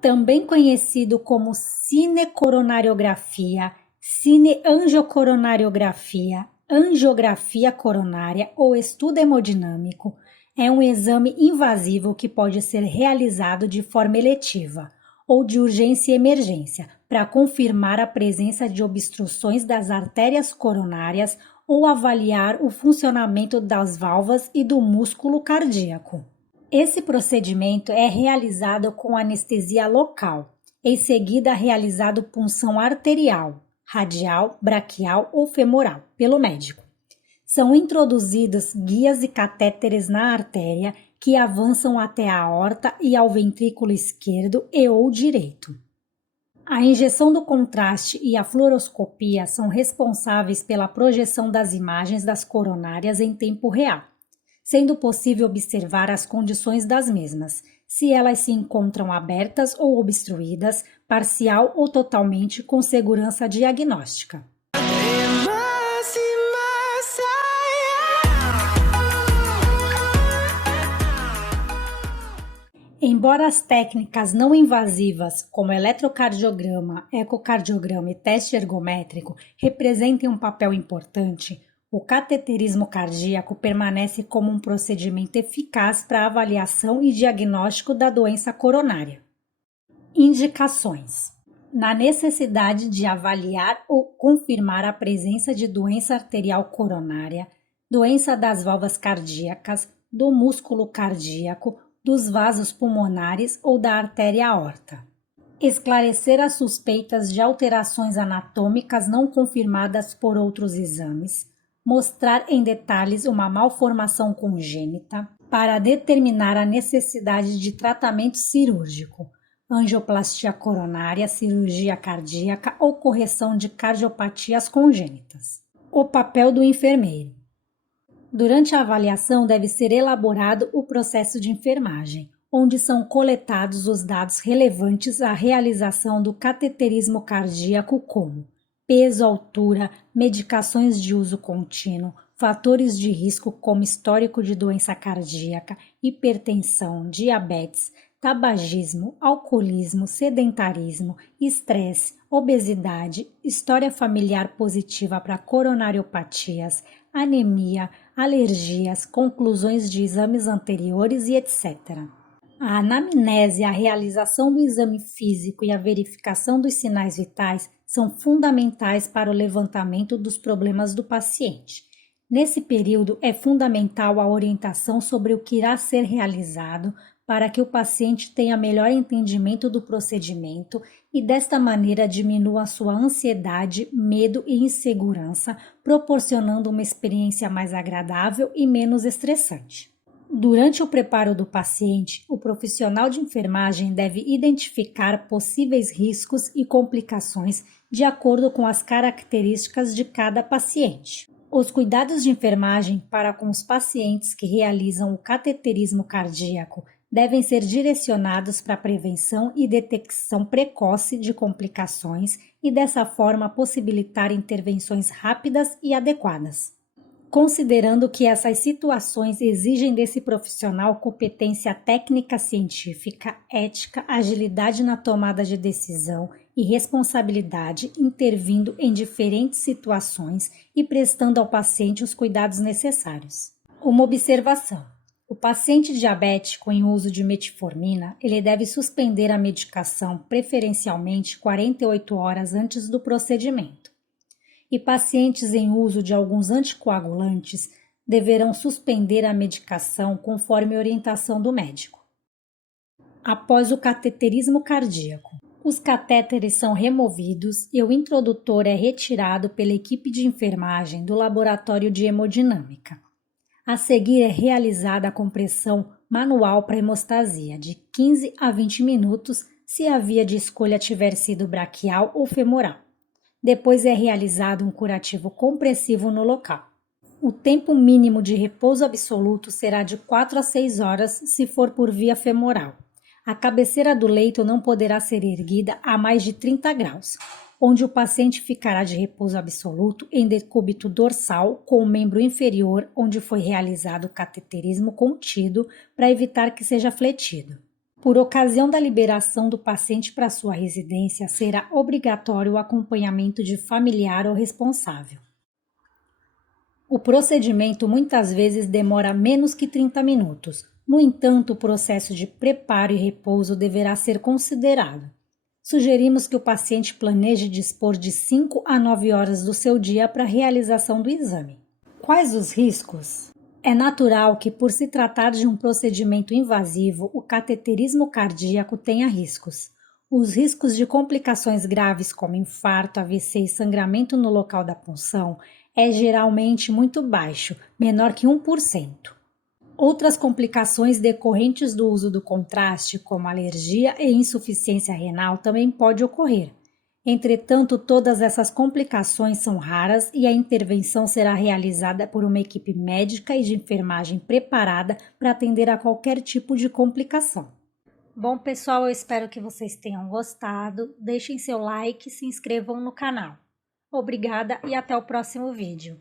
Também conhecido como cinecoronariografia, cineangiocoronariografia, angiografia coronária ou estudo hemodinâmico, é um exame invasivo que pode ser realizado de forma eletiva ou de urgência e emergência para confirmar a presença de obstruções das artérias coronárias ou avaliar o funcionamento das válvulas e do músculo cardíaco. Esse procedimento é realizado com anestesia local, em seguida realizado punção arterial, radial, braquial ou femoral pelo médico. São introduzidos guias e catéteres na artéria que avançam até a aorta e ao ventrículo esquerdo e ou direito. A injeção do contraste e a fluoroscopia são responsáveis pela projeção das imagens das coronárias em tempo real, sendo possível observar as condições das mesmas, se elas se encontram abertas ou obstruídas, parcial ou totalmente, com segurança diagnóstica. Embora as técnicas não invasivas, como eletrocardiograma, ecocardiograma e teste ergométrico, representem um papel importante, o cateterismo cardíaco permanece como um procedimento eficaz para avaliação e diagnóstico da doença coronária. Indicações: na necessidade de avaliar ou confirmar a presença de doença arterial coronária, doença das válvulas cardíacas, do músculo cardíaco, dos vasos pulmonares ou da artéria aorta. Esclarecer as suspeitas de alterações anatômicas não confirmadas por outros exames. Mostrar em detalhes uma malformação congênita para determinar a necessidade de tratamento cirúrgico, angioplastia coronária, cirurgia cardíaca ou correção de cardiopatias congênitas. O papel do enfermeiro. Durante a avaliação deve ser elaborado o processo de enfermagem, onde são coletados os dados relevantes à realização do cateterismo cardíaco como peso, altura, medicações de uso contínuo, fatores de risco como histórico de doença cardíaca, hipertensão, diabetes, tabagismo, alcoolismo, sedentarismo, estresse, obesidade, história familiar positiva para coronariopatias, anemia, alergias, conclusões de exames anteriores e etc. A anamnese, a realização do exame físico e a verificação dos sinais vitais são fundamentais para o levantamento dos problemas do paciente. Nesse período, é fundamental a orientação sobre o que irá ser realizado para que o paciente tenha melhor entendimento do procedimento e desta maneira diminua sua ansiedade, medo e insegurança, proporcionando uma experiência mais agradável e menos estressante. Durante o preparo do paciente, o profissional de enfermagem deve identificar possíveis riscos e complicações de acordo com as características de cada paciente. Os cuidados de enfermagem para com os pacientes que realizam o cateterismo cardíaco devem ser direcionados para a prevenção e detecção precoce de complicações e, dessa forma, possibilitar intervenções rápidas e adequadas. Considerando que essas situações exigem desse profissional competência técnica científica, ética, agilidade na tomada de decisão e responsabilidade, intervindo em diferentes situações e prestando ao paciente os cuidados necessários. Uma observação: o paciente diabético em uso de metformina, ele deve suspender a medicação preferencialmente 48 horas antes do procedimento. E pacientes em uso de alguns anticoagulantes deverão suspender a medicação conforme orientação do médico. Após o cateterismo cardíaco, os catéteres são removidos e o introdutor é retirado pela equipe de enfermagem do laboratório de hemodinâmica. A seguir é realizada a compressão manual para hemostasia de 15 a 20 minutos se a via de escolha tiver sido braquial ou femoral. Depois é realizado um curativo compressivo no local. O tempo mínimo de repouso absoluto será de 4 a 6 horas se for por via femoral. A cabeceira do leito não poderá ser erguida a mais de 30 graus, onde o paciente ficará de repouso absoluto em decúbito dorsal com o membro inferior onde foi realizado o cateterismo contido para evitar que seja fletido. Por ocasião da liberação do paciente para sua residência, será obrigatório o acompanhamento de familiar ou responsável. O procedimento muitas vezes demora menos que 30 minutos. No entanto, o processo de preparo e repouso deverá ser considerado. Sugerimos que o paciente planeje dispor de 5 a 9 horas do seu dia para a realização do exame. Quais os riscos? É natural que, por se tratar de um procedimento invasivo, o cateterismo cardíaco tenha riscos. Os riscos de complicações graves como infarto, AVC e sangramento no local da punção é geralmente muito baixo, menor que 1%. Outras complicações decorrentes do uso do contraste, como alergia e insuficiência renal, também pode ocorrer. Entretanto, todas essas complicações são raras e a intervenção será realizada por uma equipe médica e de enfermagem preparada para atender a qualquer tipo de complicação. Bom, pessoal, eu espero que vocês tenham gostado. Deixem seu like e se inscrevam no canal. Obrigada e até o próximo vídeo.